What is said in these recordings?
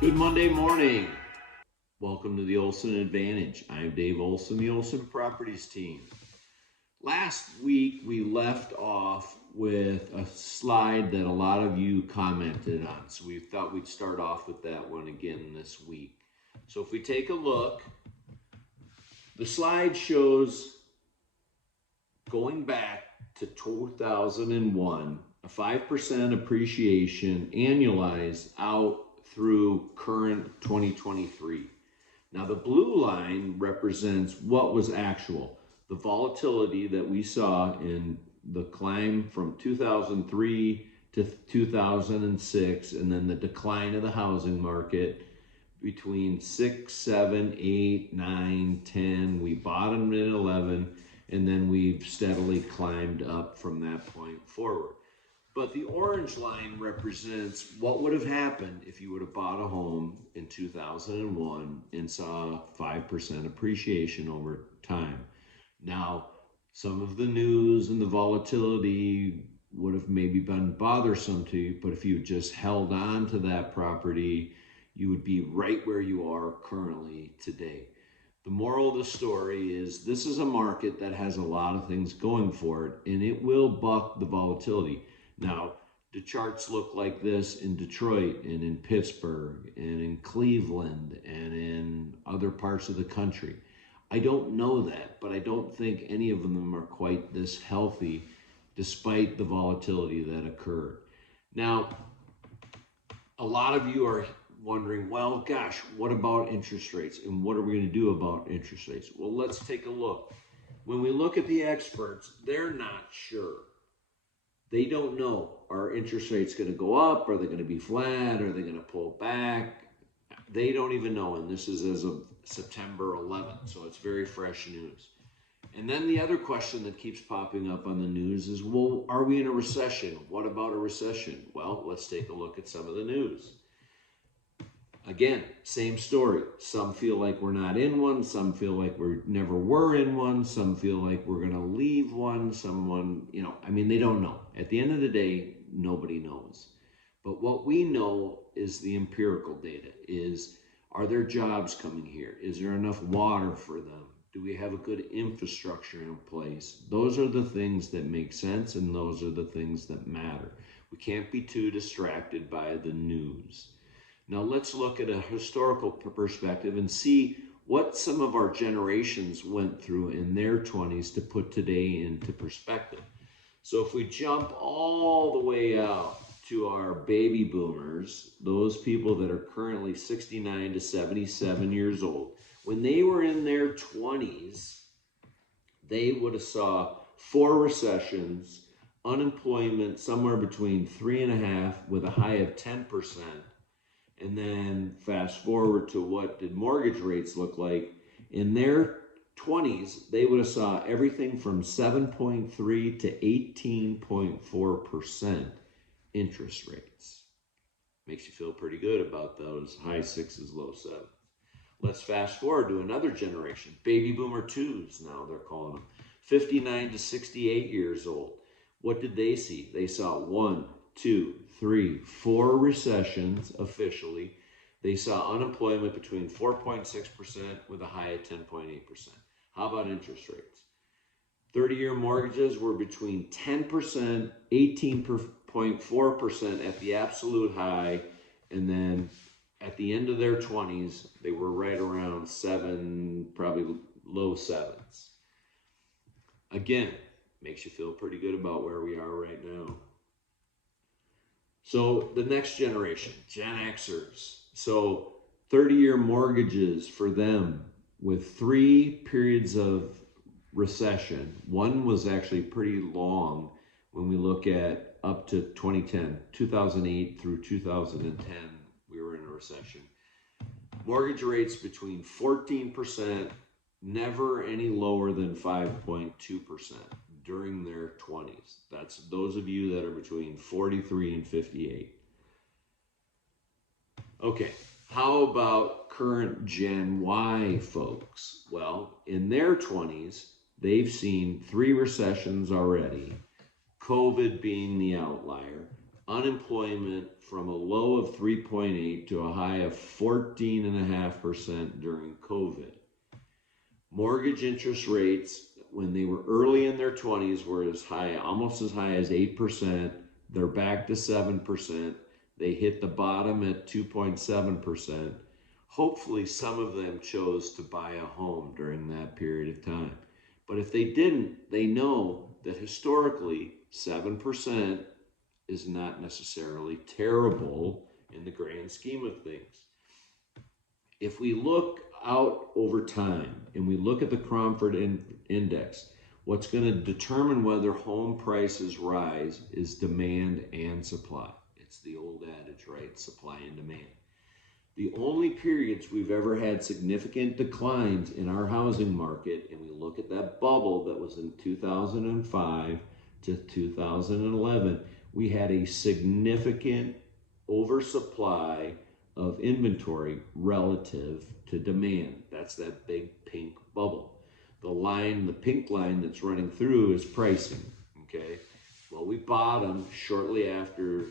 Good Monday morning. Welcome to the Olson Advantage. I'm Dave Olson, the Olson Properties team. Last week we left off with a slide that a lot of you commented on. So we thought we'd start off with that one again this week. So if we take a look, the slide shows going back to 2001, a 5% appreciation annualized out through current 2023. Now the blue line represents what was actual, the volatility that we saw in the climb from 2003 to 2006, and then the decline of the housing market between 6, 7, 8, 9, 10. We bottomed at 11, and then we've steadily climbed up from that point forward. But the orange line represents what would have happened if you would have bought a home in 2001 and saw 5% appreciation over time. Now, some of the news and the volatility would have maybe been bothersome to you, but if you just held on to that property, you would be right where you are currently today. The moral of the story is this is a market that has a lot of things going for it, and it will buck the volatility. Now, the charts look like this in Detroit and in Pittsburgh and in Cleveland and in other parts of the country. I don't know that, but I don't think any of them are quite this healthy despite the volatility that occurred. Now, a lot of you are wondering, well, gosh, what about interest rates? And what are we going to do about interest rates? Well, let's take a look. When we look at the experts, they're not sure. They don't know, are interest rates going to go up? Are they going to be flat? Are they going to pull back? They don't even know, and this is as of September 11th, so it's very fresh news. And then the other question that keeps popping up on the news is, well, are we in a recession? What about a recession? Well, let's take a look at some of the news. Again, same story. Some feel like we're not in one. Some feel like we never were in one. Some feel like we're going to leave one. Someone, they don't know. At the end of the day, nobody knows. But what we know is the empirical data is, are there jobs coming here? Is there enough water for them? Do we have a good infrastructure in place? Those are the things that make sense, and those are the things that matter. We can't be too distracted by the news. Now let's look at a historical perspective and see what some of our generations went through in their 20s to put today into perspective. So if we jump all the way out to our baby boomers, those people that are currently 69 to 77 years old, when they were in their 20s, they would have saw 4 recessions, unemployment somewhere between 3.5% with a high of 10%. And then fast forward to what did mortgage rates look like? In their 20s, they would have saw everything from 7.3 to 18.4% interest rates. Makes you feel pretty good about those high 6s, low 7s. Let's fast forward to another generation, baby boomer 2s now they're calling them, 59 to 68 years old. What did they see? They saw 1, 2, 3, 4 recessions officially. They saw unemployment between 4.6% with a high of 10.8%. How about interest rates? 30-year mortgages were between 10%, 18.4% at the absolute high, and then at the end of their 20s, they were right around 7, probably low 7s. Again, makes you feel pretty good about where we are right now. So the next generation, Gen Xers. So 30-year mortgages for them with 3 periods of recession. One was actually pretty long when we look at up to 2010, 2008 through 2010, we were in a recession. Mortgage rates between 14%, never any lower than 5.2%. During their 20s. That's those of you that are between 43 and 58. Okay, how about current Gen Y folks? Well, in their 20s, they've seen 3 recessions already, COVID being the outlier, unemployment from a low of 3.8 to a high of 14.5% during COVID. Mortgage interest rates, when they were early in their 20s, were almost as high as 8%. They're back to 7%. They hit the bottom at 2.7%. Hopefully, some of them chose to buy a home during that period of time. But if they didn't, they know that historically, 7% is not necessarily terrible in the grand scheme of things. If we look out over time and we look at the Cromford Index, what's going to determine whether home prices rise is demand and supply. It's the old adage, right? Supply and demand. The only periods we've ever had significant declines in our housing market, and we look at that bubble that was in 2005 to 2011, we had a significant oversupply of inventory relative to demand. That's that big pink bubble. The pink line that's running through is pricing, okay? Well, we bottomed shortly after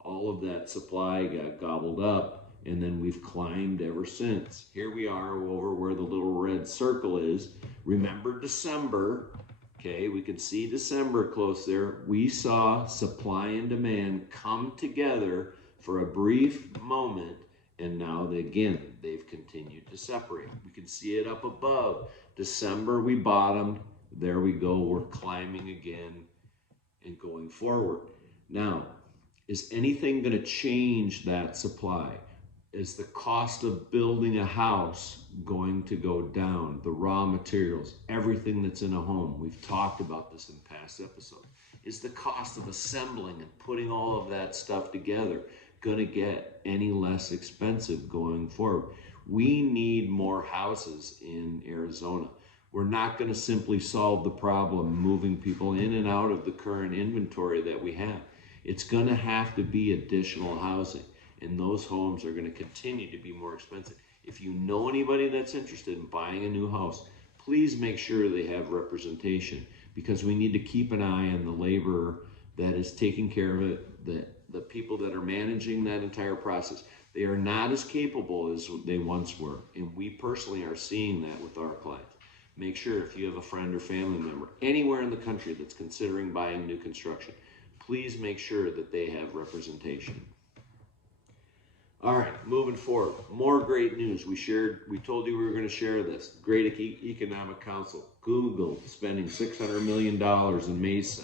all of that supply got gobbled up, and then we've climbed ever since. Here we are over where the little red circle is. Remember December, okay? We can see December close there. We saw supply and demand come together for a brief moment, and now they've continued to separate. We can see it up above. December, we bottomed. There we go. We're climbing again and going forward. Now, is anything going to change that supply? Is the cost of building a house going to go down? The raw materials, everything that's in a home. We've talked about this in past episodes. Is the cost of assembling and putting all of that stuff together going to get any less expensive going forward? We need more houses in Arizona. We're not going to simply solve the problem moving people in and out of the current inventory that we have. It's going to have to be additional housing, and those homes are going to continue to be more expensive. If you know anybody that's interested in buying a new house, please make sure they have representation, because we need to keep an eye on the laborer that is taking care of it, the people that are managing that entire process. They are not as capable as they once were, and we personally are seeing that with our clients. Make sure if you have a friend or family member anywhere in the country that's considering buying new construction, please make sure that they have representation. All right, moving forward, more great news. We told you we were going to share this. Great Economic Council, Google spending $600 million in Mesa.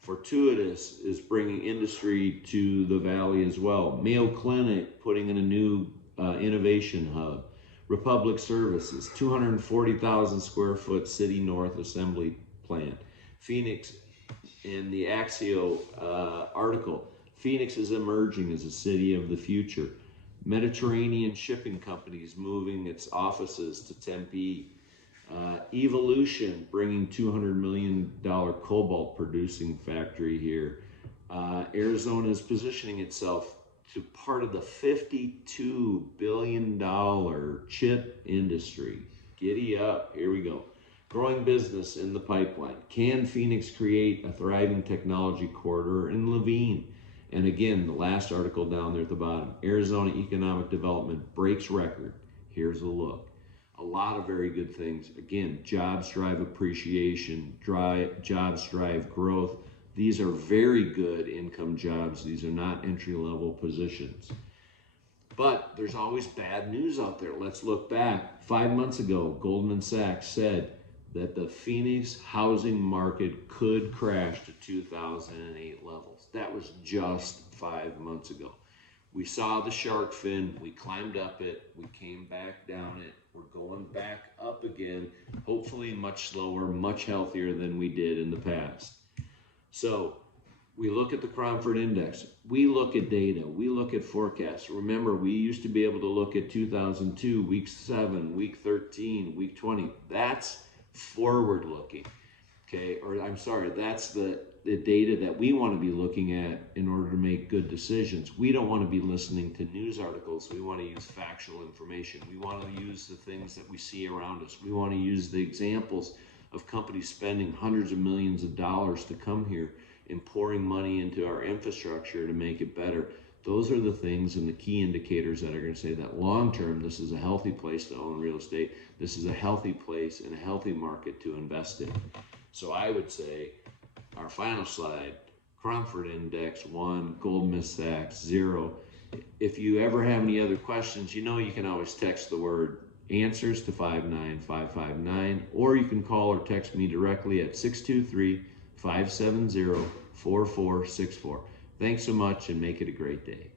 Fortuitous is bringing industry to the valley as well. Mayo Clinic putting in a new innovation hub. Republic Services, 240,000 square foot City North assembly plant. Phoenix, in the Axio article, Phoenix is emerging as a city of the future. Mediterranean Shipping Companies moving its offices to Tempe. Evolution bringing $200 million cobalt producing factory here. Arizona is positioning itself to part of the $52 billion chip industry. Giddy up, here we go. Growing business in the pipeline. Can Phoenix create a thriving technology corridor in Levine? And again, the last article down there at the bottom, Arizona Economic Development breaks record. Here's a look. A lot of very good things. Again, jobs drive appreciation, jobs drive growth. These are very good income jobs. These are not entry-level positions. But there's always bad news out there. Let's look back. 5 months ago, Goldman Sachs said that the Phoenix housing market could crash to 2008 levels. That was just 5 months ago. We saw the shark fin, we climbed up it, we came back down it, we're going back up again, hopefully much slower, much healthier than we did in the past. So we look at the Cromford Index, we look at data, we look at forecasts. Remember, we used to be able to look at 2002, week 7, week 13, week 20. That's forward looking, okay? Or I'm sorry, that's the data that we want to be looking at in order to make good decisions. We don't want to be listening to news articles. We want to use factual information. We want to use the things that we see around us. We want to use the examples of companies spending hundreds of millions of dollars to come here and pouring money into our infrastructure to make it better. Those are the things and the key indicators that are going to say that long term, this is a healthy place to own real estate. This is a healthy place and a healthy market to invest in. So I would say our final slide, Cromford Index 1, Goldman Sachs 0. If you ever have any other questions, you can always text the word answers to 59559, or you can call or text me directly at 623-570-4464. Thanks so much and make it a great day.